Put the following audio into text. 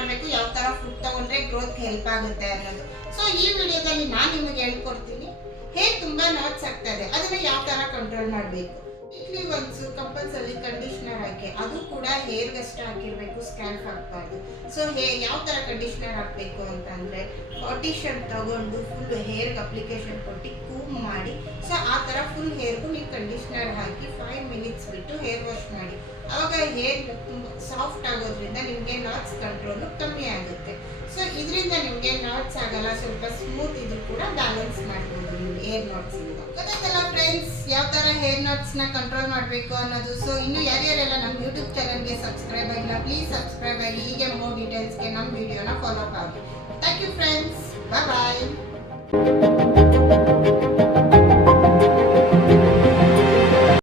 ಮಾಡಬೇಕು, ಯಾವ ತರ ಫುಡ್ ತಗೊಂಡ್ರೆ ಗ್ರೋತ್ ಹೆಲ್ಪ್ ಆಗುತ್ತೆ ಅನ್ನೋದು. ಸೊ ಈ ವಿಡಿಯೋದಲ್ಲಿ ನಾನು ನಿಮಗೆ ಹೇಳ್ಕೊಡ್ತೀನಿ ಹೇರ್ ತುಂಬಾ ನಾಟ್ಸ್ ಆಗ್ತದೆ, ಅದನ್ನ ಯಾವ ತರ ಕಂಟ್ರೋಲ್ ಮಾಡಬೇಕು. ವೀಕ್ಲಿ ಒನ್ಸ್ ಕಂಪಲ್ಸರಿ ಕಂಡೀಷನರ್ ಹಾಕಿ, ಅದು ಕೂಡ ಹೇರ್ಗಷ್ಟೇ ಹಾಕಿರ್ಬೇಕು, ಸ್ಕ್ಯಾಲ್ಪ್ ಹಾಕಬಾರ್ದು. ಸೊ ಯಾವ ತರ ಕಂಡೀಷನರ್ ಹಾಕಬೇಕು ಅಂತಂದ್ರೆ ಪಾರ್ಟಿಷನ್ ತಗೊಂಡು ಫುಲ್ ಹೇರ್ಗೆ ಅಪ್ಲಿಕೇಶನ್ ಕೊಟ್ಟು ಕೂಮ್ ಮಾಡಿ, ಸೊ ಆ ತರ ಫುಲ್ ಹೇರ್ಗೂ ನೀವು ಕಂಡೀಷನರ್ ಹಾಕಿ 5 ಮಿನಿಟ್ಸ್ ಬಿಟ್ಟು ಹೇರ್ ವಾಶ್ ಮಾಡಿ. ಆವಾಗ ಹೇರ್ ತುಂಬ ಸಾಫ್ಟ್ ಆಗೋದ್ರಿಂದ ನಿಮಗೆ ನಾಟ್ಸ್ ಕಂಟ್ರೋಲು ಕಮ್ಮಿ ಆಗುತ್ತೆ. ಸೊ ಇದರಿಂದ ನಿಮಗೆ ನಾಟ್ಸ್ ಆಗಲ್ಲ, ಸ್ವಲ್ಪ ಸ್ಮೂತ್ ಇದ್ರೂ ಕೂಡ ಬ್ಯಾಲೆನ್ಸ್ ಮಾಡ್ಬೋದು ನೀವು ಹೇರ್ ನಾಟ್ಸ್ ಇಂದ. ಗೊತ್ತಾಯ್ತಲ್ಲ ಫ್ರೆಂಡ್ಸ್, ಯಾವ ತರ ಹೇರ್ ನಾಟ್ಸ್ ನ ಕಂಟ್ರೋಲ್ ಮಾಡಬೇಕು ಅನ್ನೋದು. ಸೊ ಇನ್ನು ಯಾರ್ಯಾರೆಲ್ಲ ನಮ್ಮ ಯೂಟ್ಯೂಬ್ ಚಾನಲ್ಗೆ ಸಬ್ಸ್ಕ್ರೈಬ್ ಆಗಿಲ್ಲ, ಪ್ಲೀಸ್ ಸಬ್ಸ್ಕ್ರೈಬ್ ಆಗಿ. ಹೀಗೆ ಮೋರ್ ಡೀಟೇಲ್ಸ್ಗೆ ನಮ್ಮ ವಿಡಿಯೋನ ಫಾಲೋ ಅಪ್ ಆಗಿ. Thank you friends, bye bye.